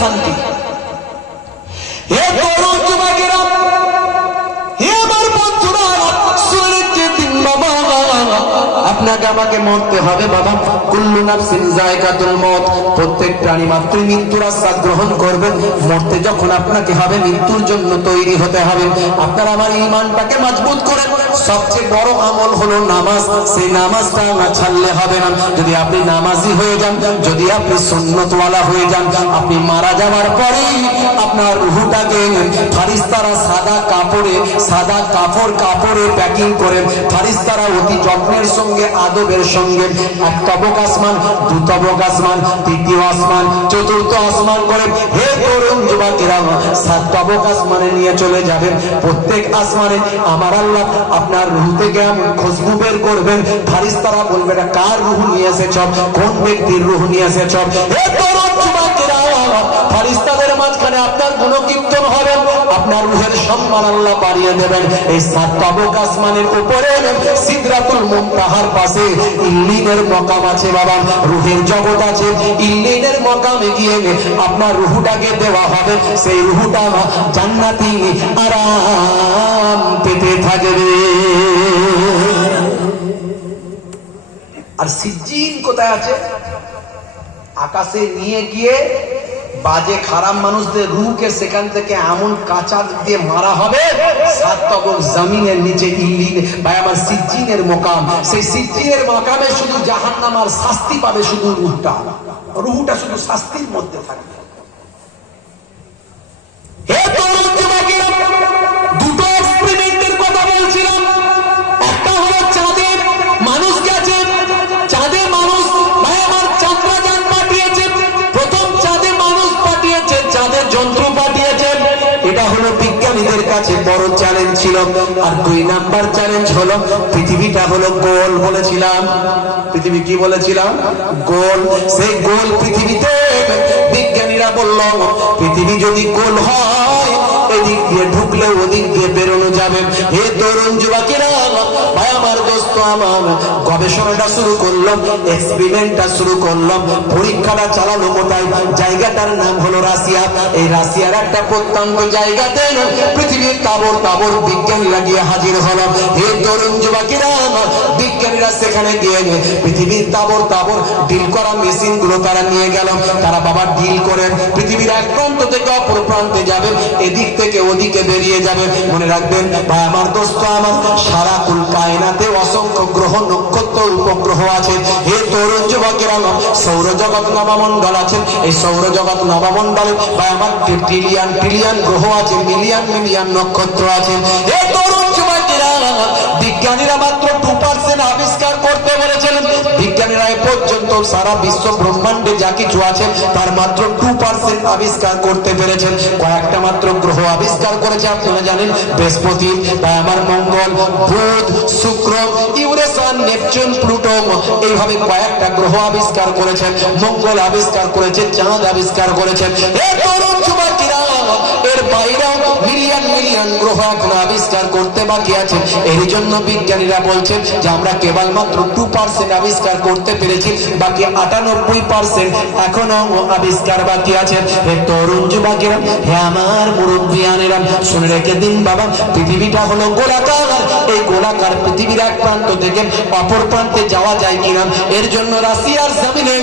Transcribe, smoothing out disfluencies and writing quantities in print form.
শান্তি। হে তরুণ যুবকেরা, হে আমার বন্ধুরা, শুনে দিন বাবা, আপনাকে আমাকে মরতে হবে বাবা। কুল্লু নাফসিন যায়কাতুল মউত, প্রত্যেক প্রাণী মাত্রই মৃত্যুর আস্বাদ গ্রহণ করবে। মরতে যখন আপনাকে হবে, মৃত্যুর জন্য তৈরি হতে হবে। আপনারা আমার ঈমানটাকে মজবুত করে, সবচেয়ে বড় আমল হলো নামাজ। সেই নামাজটা ছাড়লে হবে না। যদি আপনি নামাজি হয়ে যান, যদি আপনি সুন্নতওয়ালা হয়ে যান, আপনি মারা যাওয়ার পরেই আপনার রূহটাকে ফারিস্তারা সাদা কাপড়ে প্যাকিং করে, ফারিস্তারা অতি যত্নের সঙ্গে, আদবের সঙ্গে এক তবক আসমান, দু তবক আসমান, তৃতীয় আসমান, চতুর্থ আসমান করে, হে তরুণ যুবকেরা, 7 তবক আসমানে নিয়ে চলে যাবেন। প্রত্যেক আসমানে আমার আল্লাহ আপনার রূহ থেকে খুশবু বের করবেন। ফারিস্তারা বলবে, এটা কার রূহ নিয়ে এসেছ, কোন ব্যক্তির রূহ নিয়ে এসেছ। হে তরুণ যুবকেরা, ফারিস্তাদের মাঝখানে আপনার গুণকীর্তন হবে, আপনার রূহের সম্মান আল্লাহ বাড়িয়ে দেবেন। এই 7 তবক আসমানের উপরে সিদরাতুল মুনতাহার পাশে ইল্লিনের মাকাম আছে বাবা, রূহের জগৎ আছে। ইল্লিনের মাকামে গিয়ে আপনার রূহটাকে দেওয়া হবে। সেই রূহটা জান্নাতি আরাম পেতে থাকবে। আর সিজ্জিন কোথায় আছে? আকাশে নিয়ে গিয়ে বাজে খারাপ মানুষদের রূহকে সেখান থেকে এমন কাঁচা দিয়ে মারা হবে, 7 তবক জমিনের নিচে ইল্লিন ভাই আমার সিজ্জিনের মাকাম। সেই সিজ্জিনের মাকামে শুধু জাহান্নামার শাস্তি পাবে, শুধু রূহটা শুধু শাস্তির মধ্যে থাকবে। হে তরুণ যুবকেরা, দুটো এক্সপেরিমেন্টের কথা বলছিলাম। একটা হলো চাঁদের মানুষ গেছে, চাঁদে মানুষ ভাই আমার চন্দ্রযান পাঠিয়েছে। প্রথম চাঁদে মানুষ পাঠিয়েছে, চাঁদের যন্ত্র পাঠিয়েছে। এটা হলো বিজ্ঞানীদের কাছে বড় চ্যালেঞ্জ ছিল। আর 2 নাম্বার চ্যালেঞ্জ হলো পৃথিবীটা হলো গোল। বলেছিলাম পৃথিবী কি বলেছিলাম? গোল। সেই গোল পৃথিবীতে বিজ্ঞানীরা বলল, পৃথিবী যদি গোল হয়, এদিক দিয়ে ঢুকলে ওদিক দিয়ে বেরোনো যাবে। হে তরুণ যুবকেরা, ভাই আমার দোস্ত আমার, গবেষণাটা শুরু করলাম, এক্সপেরিমেন্টটা শুরু করলাম, পরীক্ষাটা চালানো কোথায়? জায়গাটার নাম হলো রাশিয়া। এই রাশিয়ার একটা প্রত্যন্ত জায়গাতে পৃথিবীর তাবর বিজ্ঞানীরা গিয়ে হাজির হলো। হে তরুণ যুবকেরা, বিজ্ঞানীরা সেখানে গিয়ে পৃথিবীর তাবর ডিল করা মেশিন গুলো তারা নিয়ে গেল। তারা বাবা ডিল করে পৃথিবীর এক প্রান্ত থেকে অপর প্রান্তে যাবে, এদিক থেকে ওদিকে বেরিয়ে যাবে। মনে রাখবেন ভাই আমার দোস্ত আমার, সারা কুল কায়নাতে অসংখ্য গ্রহ নক্ষত্র উপগ্রহ আছে। হে তরুণ যুবকেরা, সৌরজগৎ নবমণ্ডল আছে। এই সৌরজগৎ নবমণ্ডলে ভাই আমার ট্রিলিয়ন গ্রহ আছে, মিলিয়ন নক্ষত্র আছে। হে তরুণ যুবকেরা, বিজ্ঞানীরা মাত্র 2% আবিষ্কার করতে বলেছিলেন। বিজ্ঞানীরা এ পর্যন্ত সারা বিশ্ব ব্রহ্মাণ্ডে যা কিছু আছে তার মাত্র 2% আবিষ্কার করতে পেরেছেন। কয়েকটা মাত্র গ্রহ আবিষ্কার করেছে। আপনারা জানেন বৃহস্পতি বা আমার মঙ্গল, বুধ, শুক্র, ইউরেনাস, নেপচুন, প্লুটো, এইভাবে কয়েকটা গ্রহ আবিষ্কার করেছেন। মঙ্গল আবিষ্কার করেছে, চাঁদ আবিষ্কার করেছেন। এই তরুণ যুবকেরা, এর বাইরেও মিলিয়ন গ্রহ এখন আবিষ্কার করতে বাকি আছে। এর জন্য বিজ্ঞানীরা বলছেন যে আমরা কেবলমাত্র 2% আবিষ্কার করতে পেরেছি, বাকি 98% এখনো আবিষ্কার বাকি আছে। হে তরুণ যুবকেরা, হে আমার মুরব্বিয়ানেরা, শুনে রেখে দিন বাবা, পৃথিবীটা হলো গোলাকার। এই গোলাকার পৃথিবীর এক প্রান্ত থেকে অপর প্রান্তে যাওয়া যায় কিনা, এর জন্য রাশিয়ার জমিনে